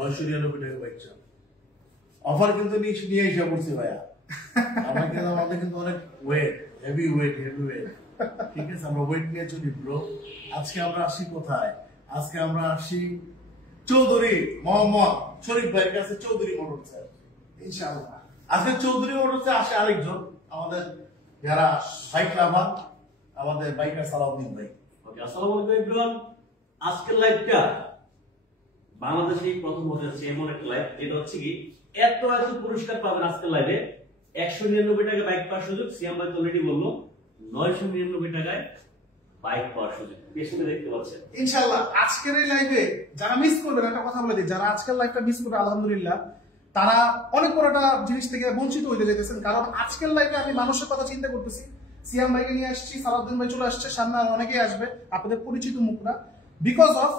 999 টাকা বাইক চান অফার কিন্তু নিয়ে এসে পড়ছি ভাইয়া আমাদের কিন্তু অনেক ওয়েট হেভি ওয়েট ঠিক আছে আমরা ওয়েট নিয়ে চলি ব্রো আজকে আমরা আসি কোথায় আজকে আমরা আসি চৌধুরী মোহাম্মদ শরীফ ভাইয়ের কাছে চৌধুরী মোটরস ইনশাআল্লাহ আজকে চৌধুরী মোটরসে আসে আরেকজন আমাদের যারা বাইক লাভার আমাদের বাইকার সালাউদ্দিন ভাই ওকে আসসালামু আলাইকুম এভরিওয়ান আজকের লাইভটা বাংলাদেশেই প্রথম হতে যাচ্ছে এমন একটা লাইভ যেটা হচ্ছে কি এত পুরস্কার পাবেন আজকের লাইভে 199 টাকা বাইক পাওয়ার সুযোগ সিয়াম ভাই অলরেডি বললো 999 টাকায় বাইক পাওয়ার সুযোগ পেছনে দেখতে পাচ্ছেন ইনশাআল্লাহ আজকের এই লাইভে যারা মিস করবেন একটা কথা বলে দিই যারা আজকের লাইভটা মিস করবে আলহামদুলিল্লাহ তারা অনেক বড় একটা জিনিস থেকে বঞ্চিত হইতে যেতেছেন কারণ আজকের লাইভে আমি মানুষের কথা চিন্তা করতেছি সিয়াম ভাইকে নিয়ে আসছি সালাউদ্দিন ভাই চলে আসছে সামনে আর অনেকেই আসবে আপনাদের পরিচিত মুখরা বিকজ অফ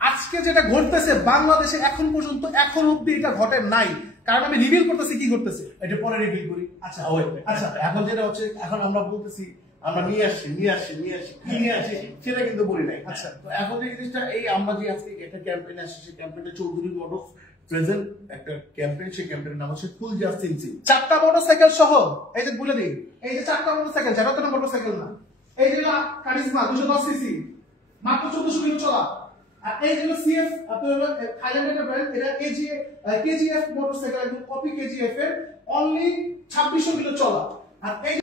আজকে যেটা ঘটতেছে বাংলাদেশে এখন পর্যন্ত এখন অব্দি এটা ঘটে নাই কারণ আমি রিভিল করতেছি কি ঘটতেছে এটা পরে রিভিল করি আচ্ছা এখন যেটা হচ্ছে এখন আমরা বলতেছি আমরা নিয়ে আসছি কি নিয়ে আসছি সেটা কিন্তু বলি নাই আচ্ছা তো এখন যে জিনিসটা এই আমরা যে আজকে একটা ক্যাম্পেইন আসছে সেই ক্যাম্পেইনে চৌধুরী মোটরস প্রেজেন্ট একটা ক্যাম্পেইন সেই ক্যাম্পেইনের নাম হচ্ছে ফুল জাস্টিস চারটা মোটরসাইকেল সহ এই যে বলে দিই এই যে চারটা মোটরসাইকেল যারা কোনো মোটরসাইকেল না এই যে কারিজমা 210 সিসি মাত্র 1400 কিলো চলা আর এই যে সিএফ আপনার থাইল্যান্ডের ব্র্যান্ড এটা কেজিএফ মোটরসাইকেল একদম কপি কেজিএফ এর অনলি 2600 কিলো চলা আর এই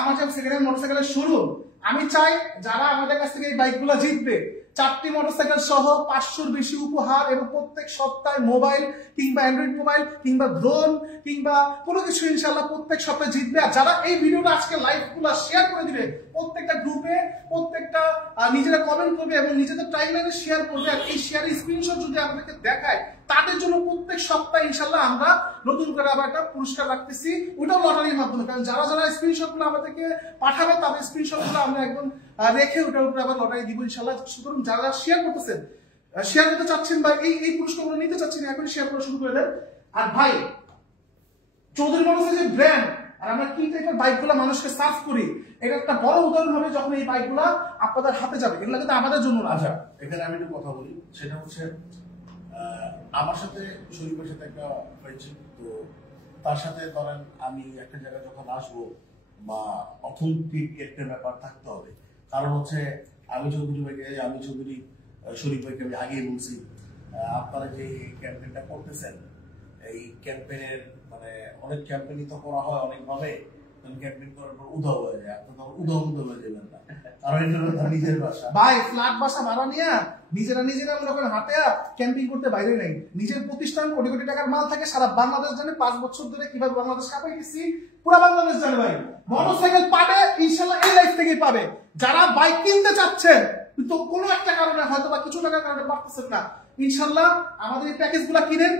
আমার যে সেকেন্ড হ্যান্ড মোটরসাইকেলের শোরুম আমি চাই যারা আমাদের কাছ থেকে এই বাইকগুলো জিতবে চারটি মোটরসাইকেল সহ 500-র বেশি উপহার এবং প্রত্যেক সপ্তাহে মোবাইল কিংবা অ্যান্ড্রয়েড মোবাইল কিংবা ড্রোন কিংবা কোনো কিছু ইনশাআল্লাহ প্রত্যেক সপ্তাহে জিতবে আর যারা এই ভিডিওটা আজকে লাইভগুলো শেয়ার করে দিবে প্রত্যেকটা গ্রুপে প্রত্যেকটা নিজেরা কমেন্ট করবে এবং নিজেদের টাইমলাইনে শেয়ার করবে আর এই শেয়ারের স্ক্রিনশট যদি আমাদেরকে দেখায় তাদের জন্য প্রত্যেক সপ্তাহে ইনশাআল্লাহ আমরা নতুন করে আবার একটা পুরস্কার রাখতেছি ওটাও লটারির মাধ্যমে কারণ যারা যারা স্ক্রিনশটগুলো আমাদেরকে পাঠাবে তাদের স্ক্রিনশটগুলো আমরা একদম রেখে ওটার উপরে আবার লটারি দিব ইনশাআল্লাহ সুতরাং যারা শেয়ার করতেছেন শেয়ার করতে চাচ্ছেন বা এই পুরস্কারগুলো নিতে চাচ্ছেন এখন শেয়ার করা শুরু করে দেন আর ভাই চৌধুরী মোটরসের যে ব্র্যান্ড আর আমরা কি টাইপের বাইকগুলো মানুষকে সার্ভ করি এটা একটা বড় উদাহরণ হবে যখন এই বাইকগুলো আপনাদের হাতে যাবে এগুলো কিন্তু আমাদের জন্য না আচ্ছা এখানে আমি একটু কথা বলি সেটা হচ্ছে আমার সাথে শরীফের সাথে একটা ফ্রেন্ডশিপ তো তার সাথে ধরেন আমি একটা জায়গায় যখন আসবো বা অথেন্টিক একটা ব্যাপার থাকতে হবে কারণ হচ্ছে আমি চৌধুরী শরীফ ভাইকে আমি আগেই বলছি আপনারা যে ক্যাম্পেইনটা করতেছেন এই ক্যাম্পেইনের মানে অনেক ক্যাম্পেইনই তো করা হয় অনেকভাবে ক্যাম্পেইন করার পর উধাও হয়ে যায় আপনার উধাও হয়ে যাবেন না কারণ এটা নিজের বাসা ভাই ফ্ল্যাট বাসা ভাড়া নিয়ে নিজেরা যখন হাঁটে ক্যাম্পিং করতে বাইরে নাই নিজের প্রতিষ্ঠান কোটি কোটি টাকার মাল থাকে সারা বাংলাদেশ জানে 5 বছর ধরে কিভাবে বাংলাদেশ কাঁপাইতেছি পুরো বাংলাদেশ জানে ভাই মোটরসাইকেল পাবে ইনশাআল্লাহ এই লাইফ থেকেই পাবে যারা বাইক কিনতে চাচ্ছেন তো কোনো একটা কারণে হয়তো বা কিছু টাকার কারণে পারতেছেন না ইনশাআল্লাহ আমাদের এই প্যাকেজগুলো কিনেন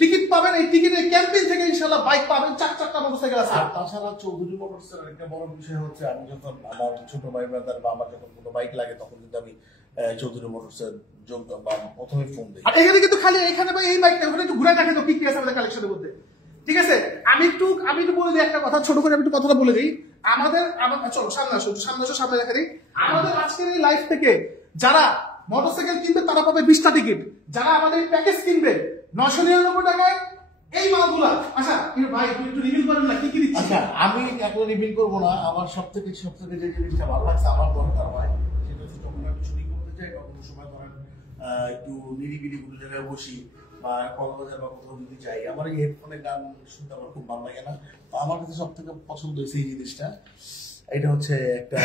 টিকিট পাবেন এই টিকিটের ক্যাম্পেইন থেকে ইনশাআল্লাহ বাইক পাবেন চারটা মোটরসাইকেল আছে আর তাছাড়া চৌধুরী মোটরসের একটা বড় বিষয় হচ্ছে আমি যখন আমার ছোট ভাই ব্রাদার বা আমার যখন কোনো বাইক লাগে তখন কিন্তু আমি চৌধুরী মোটরসের প্রথমে ফোন দিই আর এখানে কিন্তু খালি এখানে ভাই এই বাইকটা ওখানে একটু ঘুরে দেখেন তো কি কি আছে আমাদের কালেকশনের মধ্যে ঠিক আছে আমি একটু বলে দিই একটা কথা ছোট করে আমি একটু কথাটা বলে দিই আমাদের চলো সামনে দেখা দিই আমাদের আজকের এই লাইফ থেকে যারা মোটরসাইকেল কিনবে তারা পাবে 20টা টিকিট যারা আমাদের প্যাকেজ কিনবে 999 টাকায় এই মালগুলা আচ্ছা ভাই একটু রিভিল করেন না কি কি দিচ্ছি আচ্ছা আমি এখন রিভিল করবো না আমার সবথেকে যে জিনিসটা ভালো লাগছে আমার দরকার হয় সেটা হচ্ছে যখন আমি শুটিং করতে যাই বা কোনো সময় ধরেন একটু নিরিবিলি কোনো জায়গায় বসি বা কক্সবাজার বা কোথাও যদি যাই আমার এই হেডফোনে গান শুনতে আমার খুব ভালো লাগে না তো আমার কাছে সব থেকে পছন্দ হয়েছে এই জিনিসটা এটা হচ্ছে একটা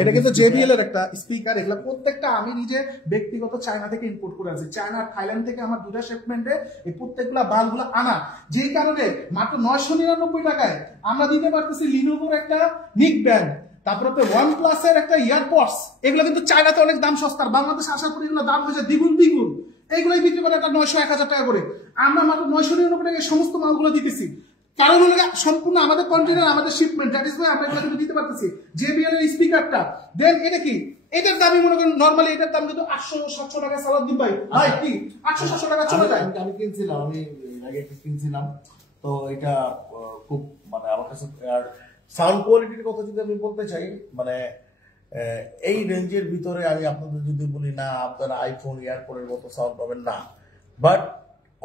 এটা কিন্তু JBL এর একটা স্পিকার এগুলা প্রত্যেকটা আমি নিজে ব্যক্তিগত চায়না থেকে ইম্পোর্ট করে আনছি চায়না থাইল্যান্ড থেকে আমার দুটা শিপমেন্টে এই প্রত্যেকগুলা বালগুলো আনা যেই কারণে মাত্র 999 টাকায় আমরা দিতে পারতেছি লিনোভোর একটা নিক ব্যান্ড তারপরে OnePlus এর একটা ইয়ারপডস এগুলো কিন্তু চায়নাতে অনেক দাম সস্তার বাংলাদেশে আসার পরে এগুলো দাম হয়েছে দ্বিগুণ এইগুলাই বিক্রি করে একটা 900-1000 টাকা করে আমরা মাত্র 999 টাকায় সমস্ত মালগুলো দিতেছি কারণ হলো সম্পূর্ণ আমাদের কন্টেইনার আমাদের শিপমেন্ট দ্যাট ইজ ওয়াই আমরা এগুলো দিতে পারতেছি JBL এর স্পিকারটা দেন এটা কি এটার দামই মনে করেন নরমালি এটার দাম কিন্তু 800-700 টাকা সালাউদ্দিন ভাই ভাই কি 800-700 টাকা চলে যায় আমি কিনছিলাম আমি আগে কিনছিলাম তো এটা খুব মানে আমার কাছে আর সাউন্ড কোয়ালিটির কথা যদি আমি বলতে চাই মানে এই রেঞ্জের ভিতরে আমি আপনাদের যদি বলি না আপনারা আইফোন ইয়ারফোনের মতো সাউন্ড পাবেন না, বাট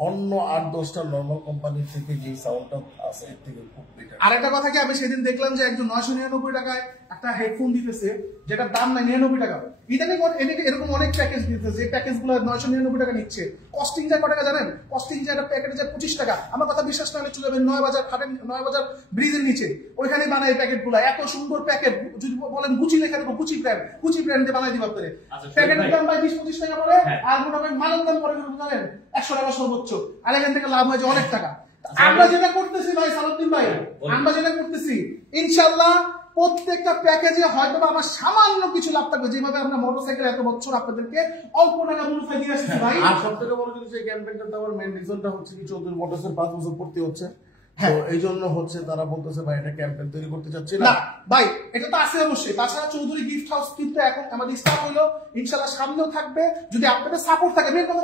অন্য 8-10টা নর্মাল কোম্পানির থেকে যে সাউন্ডটা আছে এর থেকে খুব বেটার। আরেকটা কথা কি, আমি সেদিন দেখলাম যে একজন 999 টাকায় একটা হেডফোন দিতেছে যেটা দাম নাই 99 টাকা। এরকম অনেক প্যাকেজ দিতেছে, যে প্যাকেজ গুলো 999 টাকা নিচ্ছে। কস্টিং যায় কত টাকা জানেন? কস্টিং যায় একটা প্যাকেটে যায় 25 টাকা। আমার কথা বিশ্বাস না হলে চলে যাবেন 9 বাজার ব্রিজের নিচে, ওইখানে বানায় এই প্যাকেট গুলো। এত সুন্দর প্যাকেট, যদি বলেন গুচি লেখা দেবো, গুচি ব্র্যান্ডে বানাই দিব আপনাদের। প্যাকেটের দাম ভাই 20-25 টাকা পড়ে, আর মোটামুটি মালের দাম পড়ে জানেন 100 টাকা সর্বোচ্চ। আর এখান থেকে লাভ হয় যে অনেক টাকা। আমরা যেটা করতেছি ভাই সালাউদ্দিন ভাই, আমরা যেটা করতেছি ইনশাআল্লাহ প্রত্যেকটা প্যাকেজে হয়তো আমার সামান্য কিছু লাভ থাকবে, যেভাবে আমরা মোটরসাইকেল এত বছর আপনাদেরকে অল্প টাকা মুনাফা দিয়ে আসছি ভাই। আর সবথেকে বড় জিনিস এই ক্যাম্পেইনটা আমার মেইন রিজনটা হচ্ছে কি চৌধুরী মোটরসের 5 বছর পূর্তি হচ্ছে। তো এই জন্য হচ্ছে তারা বলতেছে ভাই এটা ক্যাম্পেইন তৈরি করতে চাচ্ছি না ভাই, এটা তো আছে অবশ্যই। তাছাড়া চৌধুরী গিফট হাউস কিন্তু এখন আমাদের স্টাফ হইলো, ইনশাআল্লাহ সামনেও থাকবে যদি আপনাদের সাপোর্ট থাকে। মেন কথা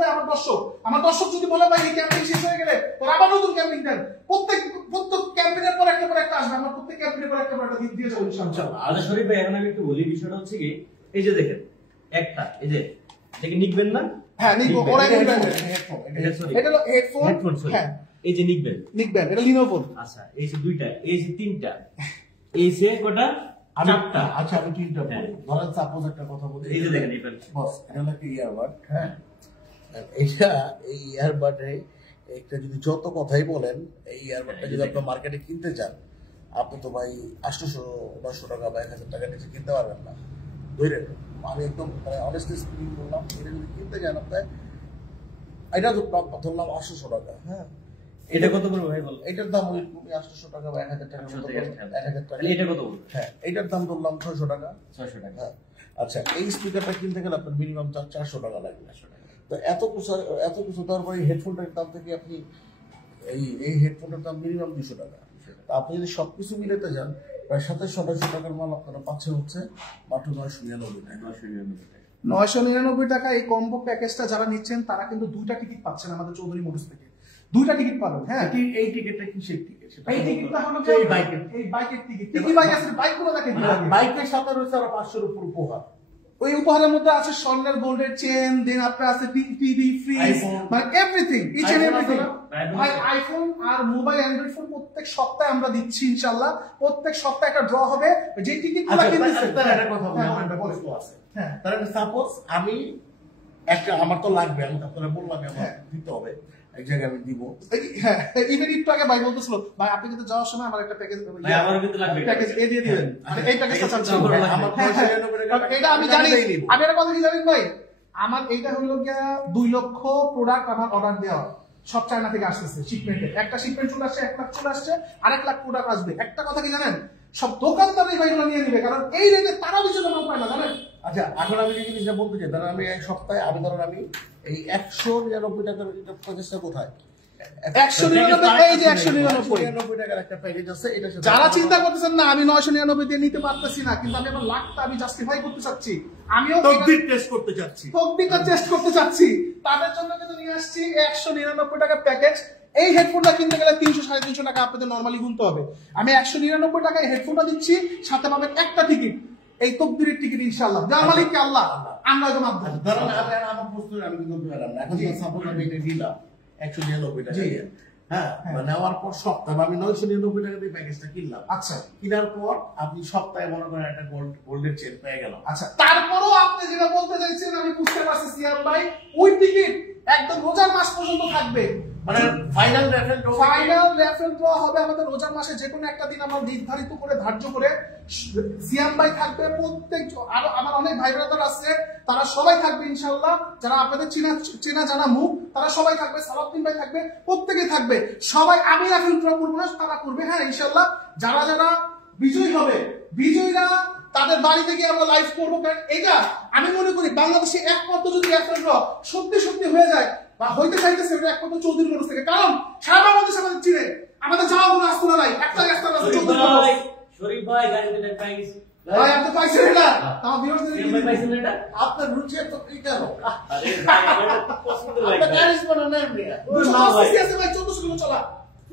আমার দর্শক যদি বলে ভাই এই ক্যাম্পেইন শেষ হয়ে গেলে তোরা আবার নতুন ক্যাম্পেইন দেন, প্রত্যেক ক্যাম্পেইনের পর একটা আসবে, আমরা প্রত্যেক ক্যাম্পেইনের পর একটা দিয়ে যাবো ইনশাআল্লাহ। আচ্ছা শরীফ ভাই, এখন আমি একটু বলি, বিষয়টা হচ্ছে কি, এই যে দেখেন একটা, এই যে এটাকে নিকবেন না? হ্যাঁ নিকবো, ওরা ব্র্যান্ডের হেডফোন। এটা হলো হেডফোন। হ্যাঁ, এই যে নিকবেন, এটা লিনোভো। আচ্ছা এই যে দুইটা, এই যে তিনটা, এই যে কটা, চারটা। আচ্ছা আমি তিনটা বলি। ধরেন সাপোজ একটা কথা বলি, এই যে দেখেন এই বস এটা হলো একটা ইয়ারবাড। হ্যাঁ, এটা এই ইয়ারবাডে একটা যদি যত কথাই বলেন, এই ইয়ারবাডটা যদি আপনি মার্কেটে কিনতে চান, আপনি তো ভাই 800-900 টাকা বা 1000 টাকা নিচে কিনতে পারবেন না। ধরেন আমি একদম মানে অনেস্টলি স্পিকিং বললাম, এটা যদি কিনতে চান আপনি, এটা ধরলাম 800 টাকা। হ্যাঁ, এটা কত পড়বে ভাই বল? এটার দাম ওই 800 টাকা বা 1000 টাকা, 1000 টাকা। এটা কত বলবে? হ্যাঁ, এটার দাম ধরলাম 600 টাকা। 600 টাকা। হ্যাঁ, আচ্ছা এই স্পিকারটা কিনতে গেলে আপনার মিনিমাম 400 টাকা লাগবে। তো এত কিছু তারপরে হেডফোনটার দাম থেকে আপনি এই হেডফোনটার দাম মিনিমাম 200 টাকা। আপনি যদি সবকিছু মিলাতে যান প্রায় 2700 টাকার মাল আপনারা পাচ্ছেন হচ্ছে মাত্র 999 টাকা। 999 টাকা এই কম্বো প্যাকেজটা যারা নিচ্ছেন তারা কিন্তু 2টা টিকিট পাচ্ছেন আমাদের চৌধুরী মোটরস থেকে। 2টা টিকিট পাবেন। হ্যাঁ, এই টিকিটটা কিসের টিকিট? এই টিকিটটা হলো এই বাইকের টিকিট। কি বাইক আছে? বাইকগুলো দেখেন। বাইকের সাথে রয়েছে আরো 500 উপর উপহার। ওই উপহারের মধ্যে আছে স্বর্ণের গোল্ডের চেন, দেন আপনার আছে টিভি, ফ্রিজ, মানে এভরিথিং, ইচ এন্ড এভরিথিং। ভাই আইফোন আর মোবাইল অ্যান্ড্রয়েড ফোন প্রত্যেক সপ্তাহে আমরা দিচ্ছি ইনশাআল্লাহ। প্রত্যেক সপ্তাহে একটা ড্র হবে, যে টিকিটগুলো কিনতেছেন। একটা কথা বলি, আমার একটা প্রশ্ন আছে। হ্যাঁ, তাহলে সাপোজ আমি একটা, আমার তো লাগবে, আমি আপনারা বললাম আমার দিতে হবে, এক জায়গায় আমি দিব। হ্যাঁ, ইভেন একটু আগে ভাই বলতেছিল ভাই আপনি কিন্তু যাওয়ার সময় আমার একটা প্যাকেজ ভাই আমার কিন্তু লাগবে, প্যাকেজ এ দিয়ে দিবেন, মানে এই প্যাকেজটা চাচ্ছি আমার এটা আমি জানি। আমি একটা কথা কি জানেন ভাই, আমার এইটা হলো গিয়া 2 লক্ষ প্রোডাক্ট আমার অর্ডার দেওয়া, সব চায়না থেকে আসতেছে শিপমেন্টে। একটা শিপমেন্ট চলে আসছে, 1 লাখ চলে আসছে, আর 1 লাখ প্রোডাক্ট আসবে। একটা কথা কি জানেন, সব দোকানদার এই ভাইগুলো নিয়ে নিবে, কারণ এই রেটে তারা কিছু মাল পায় না জানেন। আচ্ছা এখন আমি যে জিনিসটা বলতে চাই, ধরেন আমি এক সপ্তাহে আমি এই 199 টাকার এটা প্যাকেজটা কোথায়? 199 এই যে 199 টাকার একটা প্যাকেজ আছে। এটা যারা চিন্তা করতেছেন না আমি 999 দিয়ে নিতে পারতেছি না, কিন্তু আমি আমার লাখটা আমি জাস্টিফাই করতে চাচ্ছি, আমিও তকদির টেস্ট করতে চাচ্ছি, তকদিরটা টেস্ট করতে চাচ্ছি, তাদের জন্য কিন্তু নিয়ে আসছি 199 টাকার প্যাকেজ। এই হেডফোনটা কিনতে গেলে 300-350 টাকা আপনাদের নরমালি গুনতে হবে। আমি 199 টাকায় হেডফোনটা দিচ্ছি, সাথে পাবেন একটা টিকিট, এই তকদিরের টিকিট ইনশাআল্লাহ। যার মালিক কে আল্লাহ, আমরা তো মাধ্যম। ধরেন আমার প্রশ্ন আমি কিন্তু পেলাম না। এখন সাপোজ আমি এটা দিলাম 199 টাকা দিয়ে, হ্যাঁ, মানে নেওয়ার পর সপ্তাহে আমি 999 টাকা দিয়ে প্যাকেজটা কিনলাম। আচ্ছা, কেনার পর আপনি সপ্তাহে মনে করেন একটা গোল্ডের চেন পেয়ে গেলাম। আচ্ছা, তারপরও আপনি যেটা বলতে চাইছেন আমি বুঝতে পারছি সিয়াম ভাই, ওই টিকিট একদম রোজার মাস পর্যন্ত থাকবে, মানে ফাইনাল রেফারেল ড্র হবে আমাদের রোজার মাসে যে কোনো একটা দিন আমরা নির্ধারিত করে ধার্য করে সিয়াম ভাই থাকবে। প্রত্যেক আরো আমার অনেক ভাই ব্রাদার আছে, তারা সবাই থাকবে ইনশাআল্লাহ। যারা আপনাদের চেনা জানা মুখ তারা সবাই থাকবে, সালাউদ্দিন ভাই থাকবে, প্রত্যেকেই থাকবে। সবাই আমি রাফেল ড্র করবো না, তারা করবে। হ্যাঁ ইনশাআল্লাহ, যারা যারা বিজয়ী হবে, বিজয়ীরা তাদের বাড়িতে গিয়ে আমরা লাইভ করবো। কারণ এটা আমি মনে করি বাংলাদেশে একমাত্র যদি রাফেল ড্র সত্যি হয়ে যায় বা হইতে চাইতেছে, এটা একমাত্র চৌধুরী মোটরস থেকে। কারণ সারা বাংলাদেশ আমাদের চিনে, আমাদের যাওয়া কোনো রাস্তা নাই, একটা রাস্তা আছে চৌধুরী মোটরস। শরীফ ভাই গাড়িতে প্রাইস ভাই আপনি পাইছেন এটা? আমার ভিউয়ারদের পাইছেন এটা? আপনার রুচি এত কি কেন? আরে ভাই এটা পছন্দ লাগে, আপনার কারিজমা না নেন মিয়া। 280 আছে ভাই, 1400 কিলো চলা।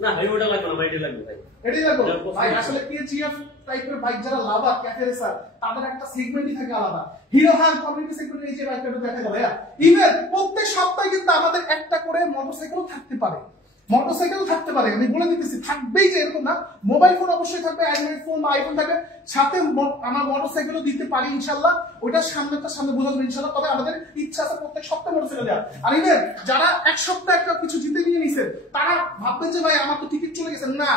না ভাই ওটা লাগবে না, ভাই এটা লাগবে ভাই। এটাই লাগবে ভাই। আসলে কেজিএফ টাইপের বাইক যারা লাভার ক্যাফে রেসার তাদের একটা সেগমেন্টই থাকে আলাদা। হিরো হাং কমিউনিটি সেগমেন্টে এই যে বাইকটা দেখা যাবে। ইভেন প্রত্যেক সপ্তাহে কিন্তু আমাদের একটা করে মোটরসাইকেল থাকতে পারে, মোটরসাইকেল থাকতে পারে। আমি বলে দিতেছি থাকবেই যে এরকম না, মোবাইল ফোন অবশ্যই থাকবে, অ্যান্ড্রয়েড ফোন বা আইফোন থাকবে, সাথে আমার মোটরসাইকেলও দিতে পারি ইনশাআল্লাহ। ওইটা সামনে বোঝা যাবে ইনশাআল্লাহ। তবে আমাদের ইচ্ছা আছে প্রত্যেক সপ্তাহে মোটরসাইকেল দেওয়া। আর ইভেন যারা এক সপ্তাহ একটা কিছু জিতে নিয়ে নিছে তারা ভাববেন যে ভাই আমার তো টিকিট চলে গেছে। না,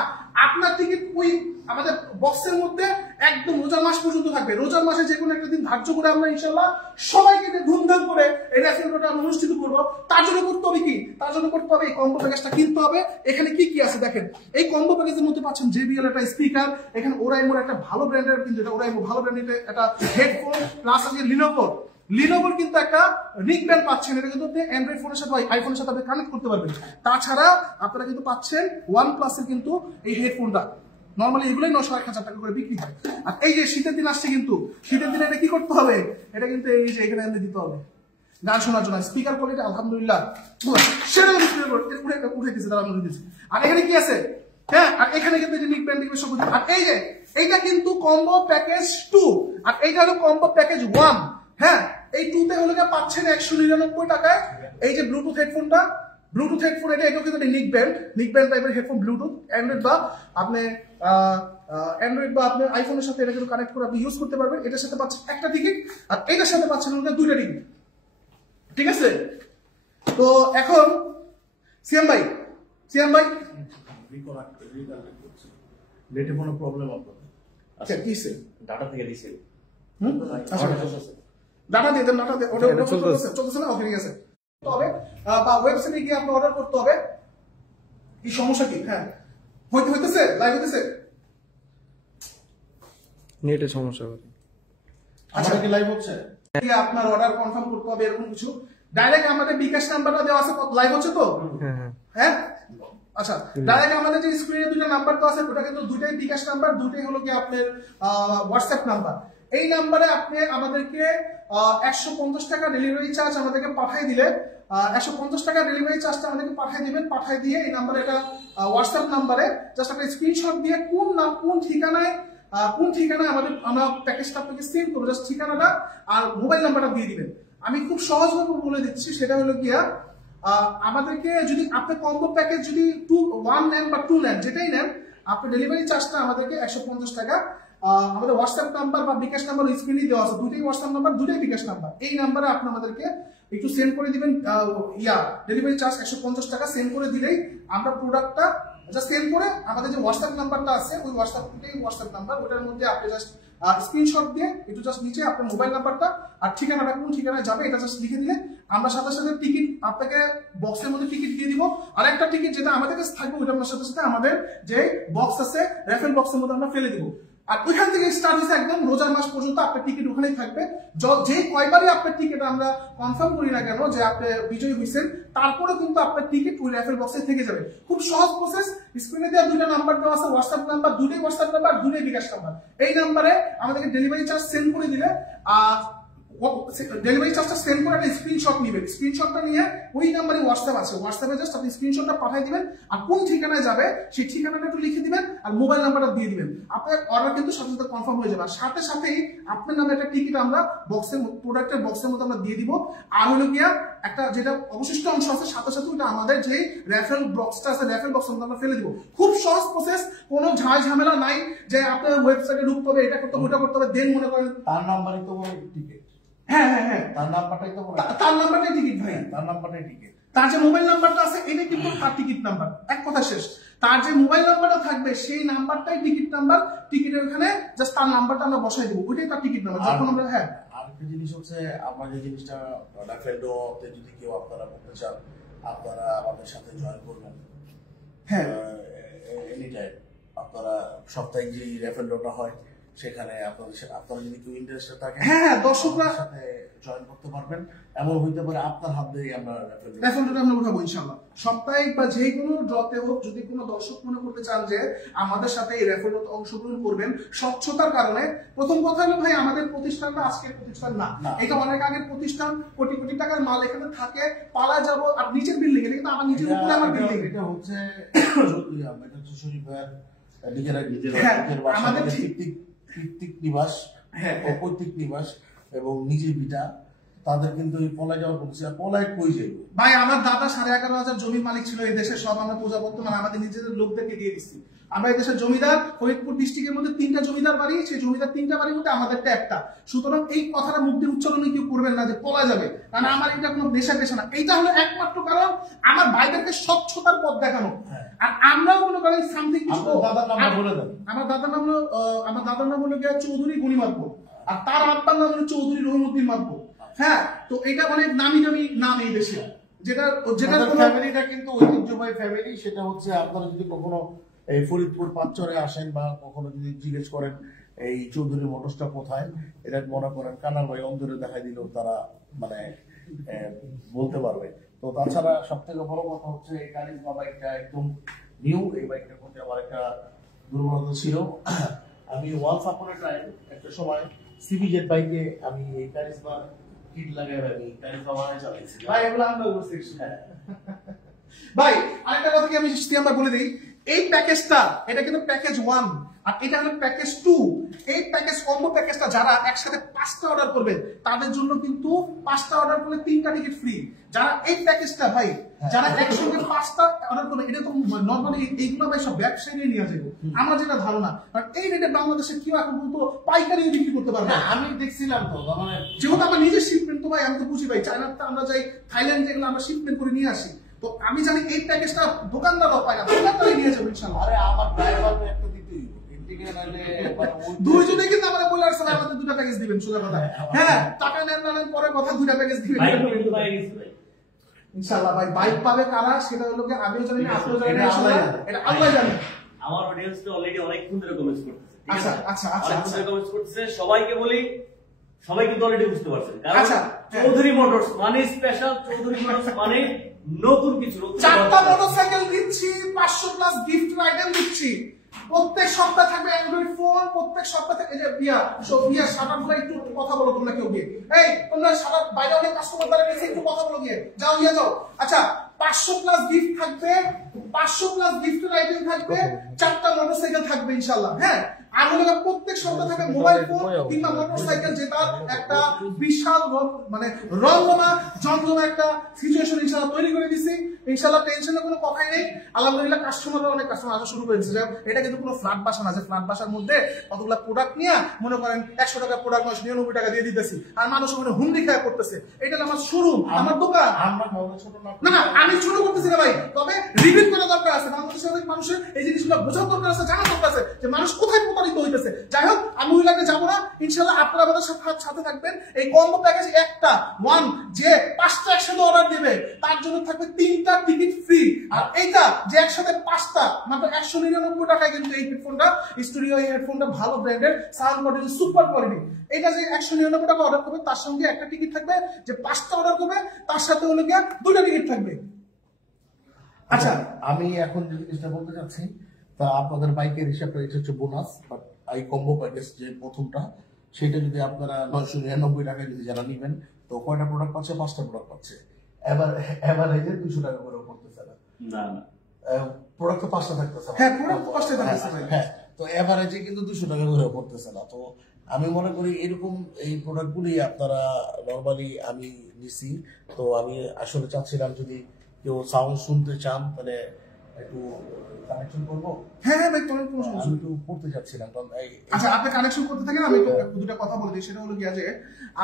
আপনার টিকিট ওই আমাদের বক্সের মধ্যে একদম রোজার মাস পর্যন্ত থাকবে। রোজার মাসে যে কোনো একটা দিন ধার্য করে আমরা ইনশাআল্লাহ সবাইকে ধুমধাম করে এই রেফারেন্ডটা অনুষ্ঠিত করব। তার জন্য করতে হবে কি? তার জন্য করতে হবে এই কম্বো প্যাকেজটা কিনতে হবে। এখানে কি কি আছে দেখেন। এই কম্বো প্যাকেজের মধ্যে পাচ্ছেন JBL একটা স্পিকার, এখানে ওরাইমোর একটা ভালো ব্র্যান্ডের, কিন্তু এটা ওরাইমো ভালো ব্র্যান্ডের একটা হেডফোন, প্লাস আছে লিনোভোর কিন্তু একটা রিং ব্যান্ড পাচ্ছেন। এটা কিন্তু আপনি অ্যান্ড্রয়েড ফোনের সাথে আইফোনের সাথে আপনি কানেক্ট করতে পারবেন। তাছাড়া আপনারা কিন্তু পাচ্ছেন OnePlus এর কিন্তু এই হেডফোনটা। নরমালি এগুলোই 900-1000 টাকা করে বিক্রি হয়। আর এই যে শীতের দিন আসছে, কিন্তু শীতের দিনে এটা কি করতে হবে? এটা কিন্তু এই যে এখানে এনে দিতে হবে গান শোনার জন্য। স্পিকার কোয়ালিটি আলহামদুলিল্লাহ সেটা উঠে দিচ্ছে, তারা উঠে দিচ্ছে। আর এখানে কি আছে? হ্যাঁ, আর এখানে কিন্তু যে নিক ব্র্যান্ড সব। আর এই যে এইটা কিন্তু কম্বো প্যাকেজ 2, আর এইটা হলো কম্বো প্যাকেজ 1। হ্যাঁ, এই 2 তে হলো পাচ্ছেন 199 টাকায় এই যে ব্লুটুথ হেডফোনটা। ব্লুটুথ হেডফোন এটাও কিন্তু নিক ব্র্যান্ড টাইপের হেডফোন, ব্লুটুথ অ্যান্ড্রয়েড বা আপনি আইফোনের সাথে এটা কিন্তু কানেক্ট করে আপনি ইউজ করতে পারবেন। এটার সাথে পাচ্ছেন একটা টিকিট, আর এটার সাথে পাচ্ছেন দুইটা টিকিট। ঠিক আছে? তো এখন সিয়াম ভাই নেটে কোনো প্রবলেম আপনাদের? আচ্ছা কিসে ডাটা থেকে দিছে। ডাটা দিয়ে দেন, ডাটা দিয়ে চলতেছে না? ওকে, ঠিক আছে। তবে বা ওয়েবসাইটে গিয়ে আপনি অর্ডার করতে হবে। এই সমস্যা কি? হ্যাঁ, হইতেছে লাইভ হইতেছে, নেটে সমস্যা হবে। আচ্ছা কি লাইভ হচ্ছে? আপনার অর্ডার কনফার্ম করতে হবে এরকম কিছু। ডাইরেক্ট আমাদের বিকাশ নাম্বারটা দেওয়া আছে, লাইভ হচ্ছে তো? হ্যাঁ, আচ্ছা। ডাইরেক্ট আমাদের যে স্ক্রিনে দুটো নাম্বার দেওয়া আছে, ওটা কিন্তু দুটাই বিকাশ নাম্বার, দুটাই হলো কি আপনার হোয়াটসঅ্যাপ নাম্বার। এই নাম্বারে আপনি আমাদেরকে 150 টাকা ডেলিভারি চার্জ আমাদেরকে পাঠিয়ে দিলে, 150 টাকা ডেলিভারি চার্জটা আমাদেরকে পাঠিয়ে দিবেন। পাঠিয়ে দিয়ে এই নাম্বারে একটা হোয়াটসঅ্যাপ নাম্বারে জাস্ট একটা স্ক্রিনশট দিয়ে কোন ঠিকানায় আমরা প্যাকেজটা আপনাকে সেন্ড করবো, জাস্ট ঠিকানাটা আর মোবাইল নাম্বারটা দিয়ে দিবেন। আমি খুব সহজভাবে বলে দিচ্ছি, সেটা হলো গিয়া আমাদেরকে যদি আপনি কম্বো প্যাকেজ যদি 1 নেন বা 2 নেন, যেটাই নেন, আপনি ডেলিভারি চার্জটা আমাদেরকে 150 টাকা আমাদের হোয়াটসঅ্যাপ নাম্বার বা বিকাশ নাম্বার স্ক্রিনে দেওয়া আছে, দুটোই হোয়াটসঅ্যাপ নাম্বার, দুটোই বিকাশ নাম্বার। এই নাম্বারে আপনি আমাদেরকে একটু সেন্ড করে দিবেন। ডেলিভারি চার্জ 150 টাকা সেন্ড করে দিলেই আমরা প্রোডাক্টটা জাস্ট সেন্ড করে আমাদের যে হোয়াটসঅ্যাপ নাম্বারটা আছে, ওই হোয়াটসঅ্যাপ নাম্বার, ওটার মধ্যে আপনি জাস্ট স্ক্রিনশট দিয়ে একটু জাস্ট নিচে আপনার মোবাইল নাম্বারটা আর ঠিকানাটা কোন ঠিকানায় যাবে এটা জাস্ট লিখে দিলে আমরা সাথে সাথে টিকিট আপনাকে বক্সের মধ্যে টিকিট দিয়ে দিব। আর একটা টিকিট যেটা আমাদের কাছে থাকবে, ওইটা আপনার সাথে সাথে আমাদের যে বক্স আছে রেফেল বক্সের মধ্যে আমরা ফেলে দিব। আর ওইখান থেকে স্টার্ট হচ্ছে একদম রোজার মাস পর্যন্ত আপনার টিকিট ওখানেই থাকবে। যে কয়বারই আপনার টিকিট আমরা কনফার্ম করি না কেন যে আপনি বিজয়ী হয়েছেন, তারপরে কিন্তু আপনার টিকিট ওই রেফেল বক্সে থেকে যাবে। খুব সহজ প্রসেস। স্ক্রিনে দেওয়া দুইটা নাম্বার দেওয়া আছে, হোয়াটসঅ্যাপ নাম্বার, দুটোই হোয়াটসঅ্যাপ নাম্বার, দুটোই বিকাশ নাম্বার। এই নাম্বারে আমাদেরকে ডেলিভারি চার্জ সেন্ড করে দিলে ডেলিভারি চার্জটা সেন্ড করে একটা স্ক্রিনশট নেবেন। স্ক্রিনশটটা নিয়ে ওই নাম্বারে হোয়াটসঅ্যাপ আছে, হোয়াটসঅ্যাপে জাস্ট আপনি স্ক্রিনশটটা পাঠিয়ে দিবেন আর কোন ঠিকানায় যাবে সেই ঠিকানাটা একটু লিখে দিবেন আর মোবাইল নাম্বারটা দিয়ে দিবেন। আপনার অর্ডার কিন্তু সাথে সাথে কনফার্ম হয়ে যাবে। আর সাথে সাথেই আপনার নামে একটা টিকিট আমরা প্রোডাক্টের বক্সের মধ্যে আমরা দিয়ে দিব। আর হলো গিয়া একটা যেটা অবশিষ্ট অংশ আছে, সাথে সাথে ওটা আমাদের যে রেফারেল বক্সটা আছে, রেফারেল বক্সের মধ্যে আমরা ফেলে দিব। খুব সহজ প্রসেস, কোনো ঝামেলা নাই যে আপনার ওয়েবসাইটে ঢুকতে হবে, এটা করতে হবে, ওটা করতে হবে। দেন মনে করেন তার নাম্বারই তো টিকিট। হ্যাঁ, তার নাম্বারটাই তো তার নাম্বারটাই টিকিট ভাই, তার নাম্বারটাই টিকিট। তার যে মোবাইল নাম্বারটা আছে এটা কিন্তু তার টিকিট নাম্বার। এক কথা শেষ। তার যে মোবাইল নাম্বারটা থাকবে সেই নাম্বারটাই টিকিট নাম্বার। টিকিটের ওখানে জাস্ট তার নাম্বারটা আমরা বসাই দেবো, ওইটাই তার টিকিট নাম্বার। যখন আমরা আরেকটা জিনিস হচ্ছে, আমরা যে জিনিসটা রেফারেন্ডোতে যদি কেউ আপনারা করতে চান, আপনারা আমাদের সাথে জয়েন করবেন। হ্যাঁ, এনি টাইম আপনারা সাপ্তাহিক যে রেফারেন্ডোটা হয় সেখানে আপনারা যদি কেউ ইন্টারেস্টেড থাকে, হ্যাঁ, দর্শকরা সাথে জয়েন করতে পারবেন। এমন হইতে পারে আপনার হাত দিয়ে আমরা রেফারেলটা আমরা উঠাবো ইনশাআল্লাহ সাপ্তাহিক বা যে কোনো ড্রতে হোক। যদি কোনো দর্শক মনে করতে চান যে আমাদের সাথে এই রেফারেলতে অংশগ্রহণ করবেন স্বচ্ছতার কারণে, প্রথম কথা হলো ভাই আমাদের প্রতিষ্ঠানটা আজকের প্রতিষ্ঠান না, এটা অনেক আগের প্রতিষ্ঠান। কোটি কোটি টাকার মাল এখানে থাকে, পালা যাবো আর নিচের বিল্ডিং এ, কিন্তু আমার নিজের উপরে আমার বিল্ডিং। এটা হচ্ছে শরীফ ভাইয়ের আমাদের পিতৃক নিবাস, পৈতৃক নিবাস এবং নিজের ভিটা। তাদের কিন্তু এই পলায় যাওয়ার বলছে, পলায় কই যাইব ভাই? আমার দাদা 11,500 জমির মালিক ছিল এই দেশে, সব আমরা পূজাপত্র মানে আমাদের নিজেদের লোকদেরকে দিয়ে দিচ্ছি। আমরা এই দেশের জমিদার, ফরিদপুর ডিস্ট্রিক্টের মধ্যে 3টা জমিদার বাড়ি, সেই জমিদার 3টা বাড়ির মধ্যে আমাদেরটা একটা। সুতরাং এই কথাটা মুখ দিয়ে উচ্চারণে কেউ করবেন না যে পলা যাবে, কারণ আমার এটা কোনো নেশা না। এইটা হলো একমাত্র কারণ আমার ভাইদেরকে স্বচ্ছতার পথ দেখানো। আর আমরাও মনে করেন সামথিং কিছু। আমার দাদার নাম হলো চৌধুরী গণিমার্গ, আর তার আব্বার নাম হলো চৌধুরী রহিমউদ্দিন মার্গ। হ্যাঁ, তো এটা অনেক নামি দামি নাম এই দেশে, যেটা ফ্যামিলিটা কিন্তু ঐতিহ্যবাহী ফ্যামিলি। সেটা হচ্ছে আপনারা যদি কখনো এই ফরিদপুর পাঁচচরে আসেন বা কখনো যদি জিজ্ঞেস করেন এই চৌধুরী মোটরসটা কোথায়, এটা মনে করেন কানাল ভাই অন্তরে দেখাই দিলেও তারা মানে বলতে পারবে। তো তাছাড়া সব থেকে বড় কথা হচ্ছে এই কারিজমা বাইকটা একদম নিউ। এই বাইকটার প্রতি আমার একটা দুর্বলতা ছিল। আমি ওয়ান্স আপন এ টাইম একটা সময় সিবিজেড বাইকে আমি এই কারিজমা কিট লাগাই আমি কারিজমা বানাই চালাইছি ভাই। এগুলো আমরা বলছি ভাই। আরেকটা কথা কি আমি আমরা বলে দিই, এই প্যাকেজটা এটা কিন্তু প্যাকেজ 1 আর এটা হলো প্যাকেজ 2। এই প্যাকেজ কম্বো প্যাকেজটা যারা একসাথে 5টা অর্ডার করবে তাদের জন্য কিন্তু 5টা অর্ডার করলে 3টা টিকিট ফ্রি। যারা এই প্যাকেজটা ভাই যারা একসঙ্গে 5টা অর্ডার করবে, এটা তো নরমালি এইগুলো ভাই সব ব্যবসায়ী নিয়ে যাবে আমরা যেটা ধারণা। কারণ এই রেটে বাংলাদেশে কেউ এখন কিন্তু পাইকারি বিক্রি করতে পারবে। আমি দেখছিলাম তো, যেহেতু আমার নিজের শিপমেন্ট তো ভাই আমি তো বুঝি ভাই, চায়নাতে আমরা যাই, থাইল্যান্ড যেগুলো আমরা শিপমেন্ট করে নিয়ে আসি, তো আমি জানি এই প্যাকেজটা দোকানদারও পায় না, দোকানদারই নিয়ে যাবো ইনশাআল্লাহ। আরে আমার ড্রাইভার একটা দিতেই দুইজনে কিন্তু আমরা বলে আসছে আমাদের 2টা প্যাকেজ দিবেন, সোজা কথা। হ্যাঁ, টাকা নেন না নেন পরে কথা, 2টা প্যাকেজ দিবেন ইনশাআল্লাহ। ভাই বাইক পাবে কারা সেটা হলো কি আমিও জানি না, আপনিও জানেন না, এটা আল্লাহ জানে। আমার অডিয়েন্সটা অলরেডি অনেকক্ষণ ধরে কমেন্টস করতেছে। আচ্ছা আচ্ছা আচ্ছা আচ্ছা কমেন্টস করতেছে, সবাইকে বলি সবাই কিন্তু অলরেডি বুঝতে পারছেন। কারণ চৌধুরী মোটরস মানে স্পেশাল, চৌধুরী মোটরস মানে নতুন কিছু। 4টা মোটরসাইকেল দিচ্ছি, 500 প্লাস গিফট আইটেম দিচ্ছি। প্রত্যেক সপ্তাহে থাকবে অ্যান্ড্রয়েড ফোন, প্রত্যেক সপ্তাহে এই যে বিয়া শাটারগুলো একটু কথা বলো তোমরা কেউ গিয়ে। এই তোমরা শাটার বাইরে অনেক কাস্টমার দাঁড়িয়ে একটু কথা বলো গিয়ে, যাও ইয়া যাও। আচ্ছা 500 প্লাস গিফট থাকবে, 500 প্লাস গিফটের আইটেম থাকবে, 4টা মোটরসাইকেল থাকবে ইনশাআল্লাহ। হ্যাঁ, আর হলো প্রত্যেক সপ্তাহে থাকবে মোবাইল ফোন কিংবা মোটরসাইকেল, যেটা একটা বিশাল মানে রমরমা জমজমা একটা সিচুয়েশন ইনশাআল্লাহ তৈরি করে দিছি ইনশাআল্লাহ। টেনশনের কোনো কথাই নেই। আলহামদুলিল্লাহ কাস্টমাররা অনেক কাস্টমার আসা শুরু করেছে। এটা কিন্তু কোনো ফ্ল্যাট বাসা না যে ফ্ল্যাট বাসার মধ্যে কতগুলো প্রোডাক্ট নিয়ে মনে করেন 100 টাকা প্রোডাক্ট 99 টাকা দিয়ে দিতেছি আর মানুষ ওখানে হুমড়ি খাওয়া করতেছে। এটা আমার শোরুম, আমার দোকান। না না আমি ছোট করতেছি না ভাই, তবে রিভিউ করা দরকার আছে। বাংলাদেশের অনেক মানুষের এই জিনিসগুলো বোঝার দরকার আছে, জানার দরকার আছে যে মানুষ কোথায় প্রতারিত হইতেছে। যাই হোক আমি ওই লাগে যাবো না ইনশাআল্লাহ। আপনারা আমাদের সাথে থাকবেন। এই কম্বো প্যাকেজ একটা 1 যে 5টা একসাথে অর্ডার দিবে তার জন্য থাকবে 3টা টিকিট ফ্রি। আর এইটা যে একসাথে 5টা মাত্র 199 টাকায় কিন্তু এই হেডফোনটা স্টুডিও, এই হেডফোনটা ভালো ব্র্যান্ডের, সাউন্ড কোয়ালিটি সুপার কোয়ালিটি। এটা যে 199 টাকা অর্ডার করবে তার সঙ্গে একটা টিকিট থাকবে, যে 5টা অর্ডার করবে তার সাথে হলো গিয়ে 2টা টিকিট থাকবে। আচ্ছা আমি এখন যে জিনিসটা বলতে চাচ্ছি, তা আপনাদের বাইকের হিসাবটা এটা হচ্ছে বোনাস, বাট এই কম্বো প্যাকেজ যে প্রথমটা সেটা যদি আপনারা 999 টাকায় যদি যারা নেবেন, তো কয়টা প্রোডাক্ট পাচ্ছে? 5টা প্রোডাক্ট পাচ্ছে। এভারেজে 200 টাকা করে পড়তেছে না, না প্রোডাক্ট তো 5টা থাকতেছে। হ্যাঁ প্রোডাক্ট তো 5টা থাকতেছে। হ্যাঁ, তো এভারেজে কিন্তু 200 টাকা করে পড়তেছে না। তো আমি মনে করি এরকম এই প্রোডাক্টগুলি আপনারা নরমালি আমি নিছি। তো আমি আসলে চাচ্ছিলাম যদি কেউ সাউন্ড শুনতে চান তাহলে একটু কানেকশন করবো। হ্যাঁ ভাই কোনো সমস্যা আমি একটু করতে চাচ্ছিলাম। আচ্ছা আপনি কানেকশন করতে থাকেন, আমি তো 2টা কথা বলে দিই। সেটা হলো গিয়া যে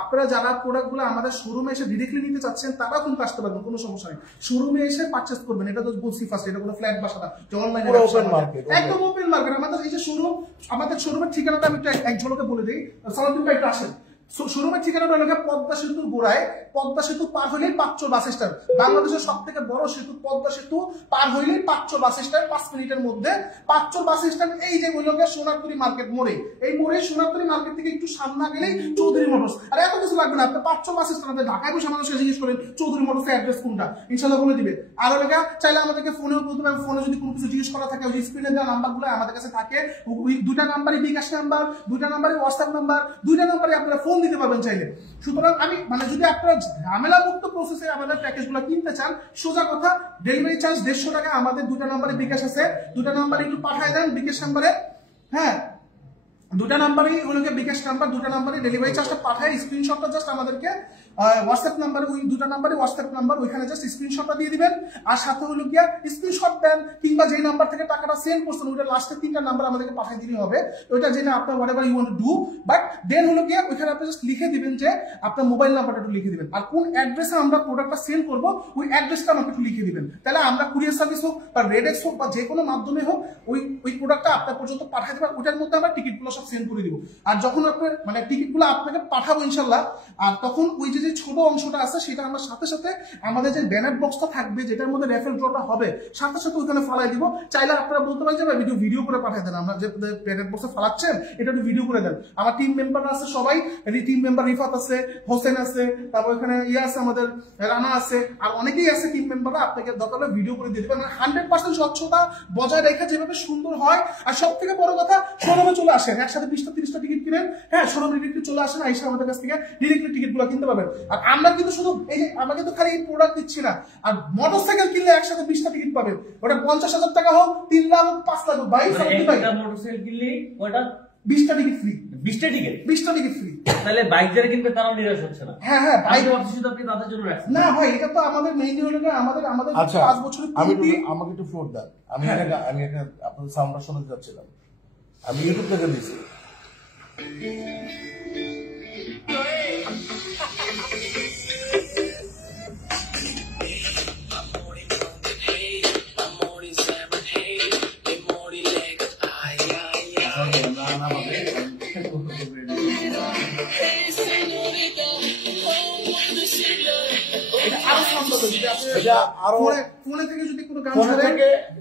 আপনারা যারা প্রোডাক্টগুলো আমাদের শোরুমে এসে ডিরেক্টলি নিতে চাচ্ছেন তারাও কিন্তু আসতে পারবেন, কোনো সমস্যা নেই। শোরুমে এসে পারচেজ করবেন, এটা তো বলছি ফার্স্ট, এটা কোনো ফ্ল্যাট বাসা না যে অনলাইনে ওপেন মার্কেট, একদম ওপেন মার্কেট। আমাদের এই যে শোরুম, আমাদের শোরুমের ঠিকানাটা আমি এক ঝলকে বলে দিই। সালাউদ্দিন ভাই একটু আসেন। শোরুমের ঠিকানাটা হলো পদ্মা সেতুর গোড়ায়, পদ্মা সেতু পার হইলেই পাঁচচর বাস স্ট্যান্ড। বাংলাদেশের সব থেকে বড় সেতু পদ্মা সেতু পার হইলেই পাঁচচর বাস স্ট্যান্ড, 5 মিনিটের মধ্যে পাঁচচর বাস স্ট্যান্ড। এই যে সোনারতরী মার্কেট মোড়ে, এই মোড়ে সোনারতরী মার্কেট থেকে একটু সামনে গেলেই চৌধুরী মোটরস। আর এত কিছু লাগবে না, আপনি 500 বাস স্ট্যান্ডে ঢাকায় বসে মানুষকে জিজ্ঞেস করেন চৌধুরী মোটরসের অ্যাড্রেস কোনটা, ইনশাআল্লাহ বলে দিবে। আর ওটা চাইলে আমাদেরকে ফোনেও বলতে পারেন, ফোনে যদি কোনো কিছু জিজ্ঞেস করা থাকে ওই স্ক্রিনে দেওয়া নাম্বারগুলো আমাদের কাছে থাকে, ওই 2টা নাম্বারই বিকাশ নাম্বার, 2টা নাম্বারই হোয়াটসঅ্যাপ নাম্বার, 2টা নাম্বারই আপনারা ফোন দিতে পারবেন চাইলে। সুতরাং আমি মানে যদি আপনারা ঝামেলা মুক্ত প্রসেসে আমাদের প্যাকেজগুলো কিনতে চান, সোজা কথা ডেলিভারি চার্জ 150 টাকা, আমাদের 2টা নাম্বারে বিকাশ আছে, 2টা নাম্বারে একটু পাঠিয়ে দেন বিকাশ নাম্বারে, হ্যাঁ 2টা নাম্বারই হলো বিকাশ নাম্বার, 2টা নাম্বারই ডেলিভারি চার্জটা পাঠায়, স্ক্রিনশটটা জাস্ট আমাদেরকে হোয়াটসঅ্যাপ নাম্বারে, ওই 2টা নাম্বারে হোয়াটসঅ্যাপ নাম্বার, ওইখানে জাস্ট স্ক্রিনশটটা দিয়ে দিবেন। আর সাথে হলো গিয়া স্ক্রিনশট দেন কিংবা যেই নাম্বার থেকে টাকাটা সেন্ড করছেন ওইটা লাস্টে 3টা নাম্বার আমাদেরকে পাঠিয়ে দিলেই হবে, ওইটা যেটা আপনার whatever you want to do. But then হলো গিয়া ওইখানে আপনি জাস্ট লিখে দিবেন যে আপনার মোবাইল নাম্বারটা একটু লিখে দিবেন, আর কোন অ্যাড্রেসে আমরা প্রোডাক্টটা সেন্ড করব ওই অ্যাড্রেসটা আমাকে একটু লিখে দিবেন। তাহলে আমরা কুরিয়ার সার্ভিস হোক বা রেডেক্স হোক বা যে কোনো মাধ্যমে হোক ওই প্রোডাক্টটা আপনার পর্যন্ত পাঠিয়ে দেবেন, ওইটার মধ্যে আমরা টিকিটগুলো সব সেন্ড করে দিব। আর যখন আপনার মানে টিকিটগুলো আপনাকে পাঠাবো ইনশাল্লাহ, আর তখন ওই যে ছোট অংশটা আছে সেটা আমরা সাথে সাথে আমাদের যে ব্যানার বক্সটা থাকবে যেটার মধ্যে রেফেল ড্রটা হবে সাথে সাথে ওখানে ফালাই দিব। চাইলে আপনারা বলতে পারেন যে ভিডিও করে পাঠিয়ে দেন, আমরা যে ব্যানার বক্সে ফালাচ্ছেন এটা একটু ভিডিও করে দেন। আমার টিম মেম্বার আছে সবাই, টিম মেম্বার রিফাত আছে, হোসেন আছে, তারপর এখানে ইয়ে আছে আমাদের রানা আছে, আর অনেকেই আছে টিম মেম্বাররা, আপনাকে দরকার হলে ভিডিও করে দিয়ে দেবেন। 100% স্বচ্ছতা বজায় রেখে যেভাবে সুন্দর হয়। আর সব থেকে বড় কথা শোরুমে চলে আসেন, একসাথে 20-30টা টিকিট কিনেন, হ্যাঁ শোরুমে ডিরেক্টলি চলে আসেন, আইসা আমাদের কাছ থেকে ডিরেক্টলি টিকিটগুলো কিনতে পারবেন। আর আমরা কিন্তু শুধু এই যে আমরা কিন্তু খালি এই প্রোডাক্ট দিচ্ছি না, আর মোটরসাইকেল কিনলে একসাথে 20টা টিকিট পাবেন, ওটা 50,000 টাকা হোক, 3 লাখ হোক, 5 লাখ হোক, বাইক মোটরসাইকেল কিনলে ওটা 20টা টিকিট ফ্রি, 20টা টিকিট 20টা টিকিট ফ্রি। তাহলে বাইক যারা কিনবে তারাও নিরাশ হচ্ছে না। হ্যাঁ হ্যাঁ বাইক শুধু আপনি তাদের জন্য রাখছেন না ভাই, এটা তো আমাদের মেইনলি হলো না আমাদের 5 বছরের আমাকে একটু ফ্লোর দেন। আমি একটা আপনাদের সাউন্ডটা শুনতে যাচ্ছিলাম, আমি ইউটিউব থেকে দিয়েছি।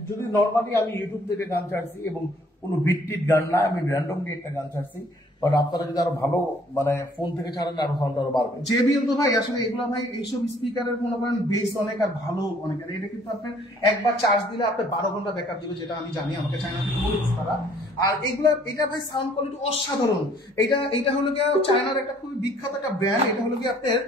যদি নর্মালি আমি ইউটিউব থেকে গান ছাড়ছি এবং কোনো বিট গান না, আমি র্যান্ডমলি একটা গান ছাড়ছি, বাট আপনারা যদি আরো ভালো মানে ফোন থেকে ছাড়েন আরো সাউন্ড আরো বাড়বে। জেবিএল তো ভাই আসলে এগুলো ভাই এইসব স্পিকারের মনে করেন বেস অনেক আর ভালো অনেক, আর এটা কিন্তু আপনি একবার চার্জ দিলে আপনি 12 ঘন্টা ব্যাকআপ দিবে, যেটা আমি জানি, আমাকে চায়না থেকে বলেছে তারা। আর এইগুলা এটা ভাই সাউন্ড কোয়ালিটি অসাধারণ। এটা হলো গিয়ে চায়নার একটা খুবই বিখ্যাত একটা ব্র্যান্ড, এটা হলো গিয়ে আপনার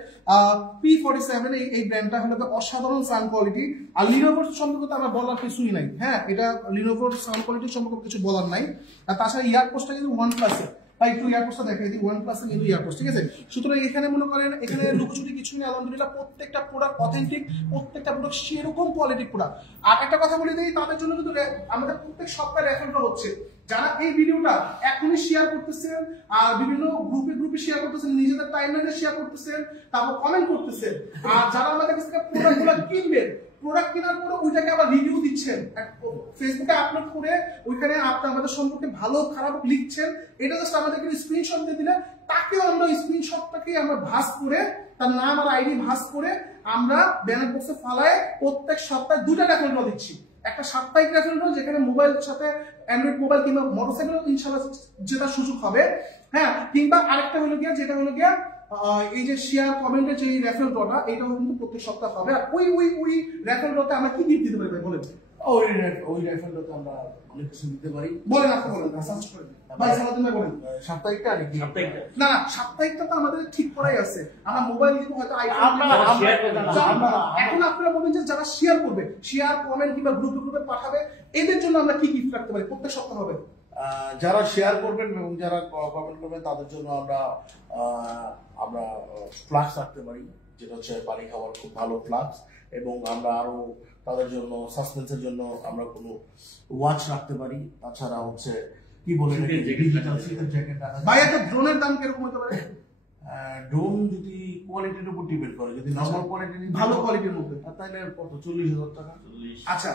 P47, এই ব্র্যান্ডটা হলো অসাধারণ সাউন্ড কোয়ালিটি। আর লিনোভোর সম্পর্কে তো আমরা বলার কিছুই নাই, হ্যাঁ এটা লিনোভোর সাউন্ড কোয়ালিটি সম্পর্কে কিছু বলার নাই। আর তাছাড়া ইয়ারপোস্টটা কিন্তু OnePlus এর, ভাই একটু ইয়ারপোস্টটা দেখাই দিই, OnePlus এর কিন্তু ইয়ারপোস্ট, ঠিক আছে। সুতরাং এখানে মনে করেন এখানে লুকোচুরি কিছু নেই, আলহামদুলিল্লাহ প্রত্যেকটা প্রোডাক্ট অথেন্টিক, প্রত্যেকটা প্রোডাক্ট সেরকম কোয়ালিটির প্রোডাক্ট। আর একটা কথা বলে দিই, তাদের জন্য কিন্তু আমাদের প্রত্যেক সপ্তাহে রেফারেল হচ্ছে। যারা এই ভিডিওটা এখনই শেয়ার করতেছেন আর বিভিন্ন গ্রুপে শেয়ার করতেছেন, নিজেদের টাইমলাইনে শেয়ার করতেছেন, তারপর কমেন্ট করতেছেন, আর যারা আমাদের কাছ থেকে প্রোডাক্টগুলো কিনবেন, প্রোডাক্ট কেনার পরে ওইটাকে আবার রিভিউ দিচ্ছেন, ফেসবুকে আপলোড করে ওইখানে আপনি আমাদের সম্পর্কে ভালো খারাপ লিখছেন, এটা জাস্ট আমাদেরকে স্ক্রিনশট দিয়ে দিলে তাকেও আমরা স্ক্রিনশটটাকে আমরা ভাঁজ করে তার নাম আর আইডি ভাঁজ করে আমরা ব্যানার বক্সে ফালায় প্রত্যেক সপ্তাহে 2টা রেফারেল ড্র দিচ্ছি। একটা সাপ্তাহিক রেফারেল ড্র যেখানে মোবাইলের সাথে অ্যান্ড্রয়েড মোবাইল কিংবা মোটরসাইকেল ইনশাআল্লাহ যেটা সুযোগ হবে, হ্যাঁ, কিংবা আরেকটা হলো গিয়া যেটা হলো গিয়া এই যে শেয়ার কমেন্টের যে রেফারেল ড্রটা, এটাও কিন্তু প্রত্যেক সপ্তাহ হবে। আর ওই রেফারেল ড্রতে আমরা কি গিফট দিতে পারি ভাই বলেন? ওই রেফারেল ড্রতে আমরা অনেক কিছু দিতে পারি। বলেন আপনি, বলেন সার্চ করেন ভাই, সালাদিন ভাই বলেন। সাপ্তাহিকটা আর কি? না সাপ্তাহিকটা তো আমাদের ঠিক করাই আছে, আমরা মোবাইল দিব হয়তো এখন আপনারা বলবেন যে যারা শেয়ার করবে, শেয়ার কমেন্ট কিংবা গ্রুপে পাঠাবে, এদের জন্য আমরা কি গিফট রাখতে পারি প্রত্যেক সপ্তাহ হবে? যারা শেয়ার করবেন এবং যারা কমেন্ট করবেন তাদের জন্য আমরা ফ্লাক্স রাখতে পারি, যেটা হচ্ছে পানি খাওয়ার খুব ভালো ফ্লাক্স, এবং আমরা আরো তাদের জন্য সাসপেন্সের জন্য আমরা কোনো ওয়াচ রাখতে পারি। তাছাড়া হচ্ছে কি বলেন ভাই একটা ড্রোনের দাম কিরকম হতে পারে? ড্রোন যদি কোয়ালিটির উপর ডিপেন্ড করে, যদি নরমাল কোয়ালিটি ভালো কোয়ালিটির মধ্যে তাহলে কত 40,000 টাকা। আচ্ছা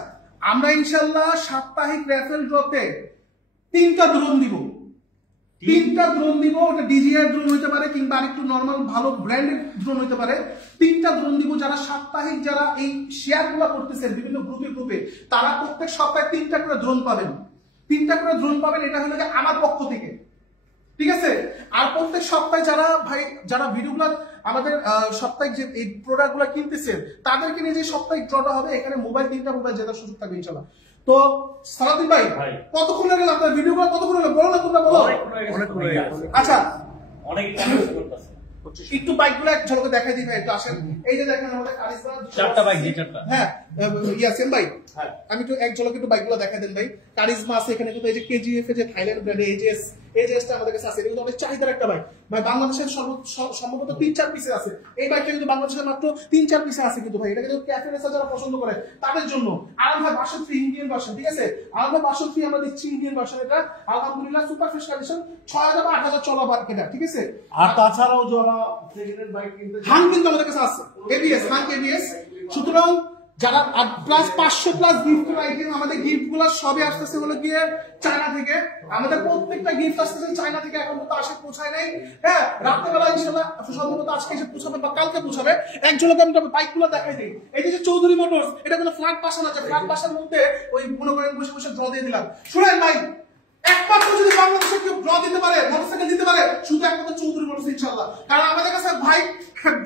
আমরা ইনশাআল্লাহ সাপ্তাহিক রেফারেল ড্রতে 3টা ড্রোন দিব, 3টা ড্রোন দিব। ওটা ডিজিআর ড্রোন হতে পারে কিংবা আরেকটু নরমাল ভালো ব্র্যান্ডের ড্রোন হতে পারে। 3টা ড্রোন দিব যারা সাপ্তাহিক যারা এই শেয়ারগুলো করতেছেন বিভিন্ন গ্রুপে, তারা প্রত্যেক সপ্তাহে 3টা করে ড্রোন পাবেন, 3টা করে ড্রোন পাবেন। এটা হলো যে আমার পক্ষ থেকে, ঠিক আছে। আর প্রত্যেক সপ্তাহে যারা ভিডিওগুলো আমাদের সাপ্তাহিক যে এই প্রোডাক্টগুলো কিনতেছেন তাদেরকে নিয়ে যে সাপ্তাহিক ড্রটা হবে, এখানে তিনটা মোবাইল জেতার সুযোগ থাকবে ইনশাআল্লাহ। তো সালাউদ্দিন ভাই কতক্ষণ লাগে আপনার ভিডিওগুলো, কতক্ষণ হলো বলো না, তোমরা বলো। আচ্ছা অনেক কমেন্ট করতেছে, একটু বাইকগুলো এক ঝলকে দেখাই দিই ভাই, একটু আসেন। এই যে দেখেন আমাদের কারিজমা 4টা বাইক, 4টা। হ্যাঁ ইয়াসিন ভাই, আমি একটু এক ঝলকে একটু বাইকগুলো দেখাই দেন ভাই। কারিজমা আছে এখানে, কিন্তু এই যে কেজিএফ এর যে থাইল্যান্ড ব্র্যান্ডের এজেসটা আমাদের কাছে আছে, এটা কিন্তু অনেক চাহিদার একটা বাইক ভাই। বাংলাদেশের সম্ভবত 3-4 পিসে আছে এই বাইকটা, কিন্তু বাংলাদেশের মাত্র 3-4 পিসে আছে কিন্তু ভাই। এটা কিন্তু ক্যাফে রেসার যারা পছন্দ করে তাদের জন্য। আর ভাই ভার্সন 3 ইন্ডিয়ান ভার্সন, ঠিক আছে। আর ভাই ভার্সন 3 আমরা দিচ্ছি ইন্ডিয়ান ভার্সন, এটা আলহামদুলিল্লাহ সুপার ফ্রেশ কন্ডিশন, 6000 বা 8000 চলা বাইক এটা, ঠিক আছে। আর তাছাড়াও যারা সেকেন্ড হ্যান্ড বাইক কিনতে হান কিন্তু আমাদের কাছে আছে, এবিএস হান এবিএস। সুতরাং যারা প্লাস 500 প্লাস গিফটের আইটেম, আমাদের গিফট গুলো সবই আসতেছে হলো গিয়ে চায়না থেকে। আমাদের প্রত্যেকটা গিফট আসতেছে চায়না থেকে, এখন তো আসে পৌঁছায় নাই। হ্যাঁ, রাত্রেবেলা ইনশাআল্লাহ সম্ভবত আজকে এসে পৌঁছাবে বা কালকে পৌঁছাবে। একজনকে আমি বাইকগুলো দেখাই দিই। এই যে চৌধুরী মোটরস, এটা কোনো ফ্ল্যাট বাসা আছে, ফ্ল্যাট বাসার মধ্যে ওই মনে করেন বসে বসে ড্র দিয়ে দিলাম। শুনেন ভাই, একমাত্র যদি বাংলাদেশে কেউ ড্র দিতে পারে, মোটরসাইকেল দিতে পারে, শুধু একমাত্র চৌধুরী মোটরস ইনশাআল্লাহ। কারণ আমাদের কাছে ভাই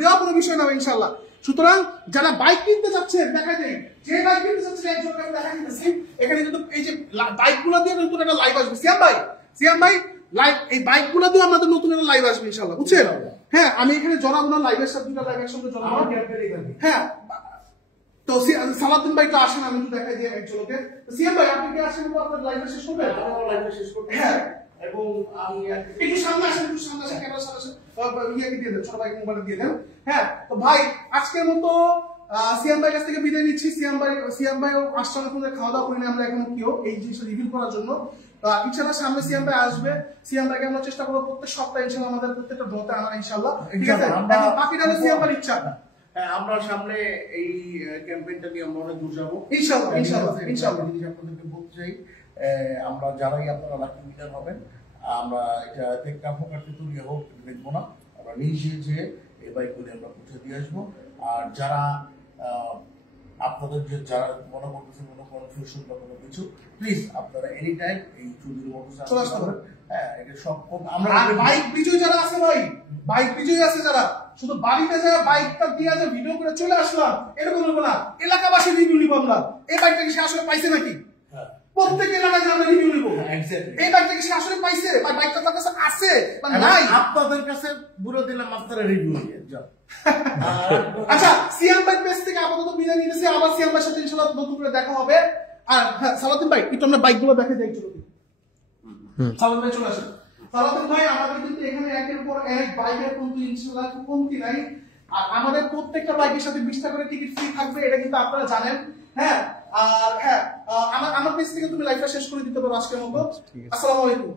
দেওয়া কোনো বিষয় না ইনশাআল্লাহ। সুতরাং যারা বাইক কিনতে যাচ্ছেন, দেখা যায় যে বাইক কিনতে যাচ্ছেন একজনকে আমি দেখা দিতেছি। এখানে কিন্তু এই যে বাইকগুলো দিয়ে নতুন একটা লাইভ আসবে। সিয়াম ভাই লাইভ, এই বাইকগুলো দিয়ে আমাদের নতুন একটা লাইভ আসবে ইনশাআল্লাহ, বুঝছেন? হ্যাঁ, আমি এখানে জনাবো না, লাইভের সাথে দুটো লাইভ একসঙ্গে জনাবো। হ্যাঁ, তো সালাউদ্দিন ভাই তো আসেন, আমি একটু দেখাই দিই একজনকে। সিয়াম ভাই আপনি কি আসেন, আপনার লাইভটা শেষ করবেন? লাইভটা শেষ করতে, হ্যাঁ, এবং আমি একটু সামনে আসেন, ক্যামেরার সামনে আসেন, ইয়াকে দিয়ে দেন, ছোট ভাই মোবাইল দিয়ে দেন। হ্যাঁ, তো ভাই আজকের মতো সিয়াম ভাইয়ের কাছ থেকে বিদায় নিচ্ছি। সিয়াম ভাই আসছে না, খাওয়া দাওয়া করিনি আমরা এখন কেউ এই জিনিসটা রিভিল করার জন্য। ইনশাআল্লাহ সামনে সিয়াম ভাই আসবে। সিয়াম ভাইকে আমরা চেষ্টা করবো প্রত্যেক সপ্তাহে ইনশাআল্লাহ আমাদের প্রত্যেকটা ড্রতে আনা ইনশাআল্লাহ, ঠিক আছে। এখন বাকিটা হলো সিয়াম ভাইয়ের ইচ্ছা। হ্যাঁ, আমরা সামনে এই ক্যাম্পেইনটা নিয়ে আমরা অনেক দূর যাবো ইনশাআল্লাহ। জিনিস আপনাদেরকে বলতে চাই, আমরা যারাই আপনারা লাকি উইনার হবেন, আমরা এটা টেক্কা ফোকারকে তুলিয়ে হোক দেখবো না, আমরা নিজে যে এই বাইকগুলি আমরা পৌঁছে দিয়ে আসবো। আর যারা আপনাদের যে যারা মনে করতেছেন কোনো কনফিউশন বা কোনো কিছু, প্লিজ আপনারা এনি টাইম এই চৌধুরী মোটরস আসতে পারেন। হ্যাঁ, এটা সব আমরা বাইক বিজয় যারা আছে ভাই, বাইক বিজয় আছে যারা, শুধু বাড়িতে যায় বাইকটা দিয়ে যে ভিডিও করে চলে আসলাম এরকম বলবো না, এলাকাবাসী রিভিউ নিব আমরা। এই বাইকটা কি সে আসলে পাইছে নাকি? প্রত্যেক এলাকায় আমরা রিভিউ নিব। এই বাইকটা কি সে আসলে পাইছে বা বাইকটা তার কাছে আছে বা নাই, আপনাদের কাছে বুড়ো দিলাম, আপনারা রিভিউ নিয়ে যাও। আচ্ছা, সিয়াম ভাই পেজ থেকে আপাতত বিদায় নিতেছি, আবার সিয়াম ভাইয়ের সাথে ইনশাআল্লাহ নতুন করে দেখা হবে। আর হ্যাঁ, সালাউদ্দিন ভাই একটু আমরা বাইকগুলো দেখে যাই, চলো সালাউদ্দিন ভাই চলে আসেন। সালাউদ্দিন ভাই আমাদের কিন্তু এখানে একের পর এক বাইকের কিন্তু ইনশাআল্লাহ কমতি নাই। আর আমাদের প্রত্যেকটা বাইকের সাথে 20টা করে টিকিট ফ্রি থাকবে, এটা কিন্তু আপনারা জানেন। হ্যাঁ, আর হ্যাঁ, আমার পেজ থেকে তুমি লাইভটা শেষ করে দিতে পারো আজকের মতো। আসসালামু আলাইকুম।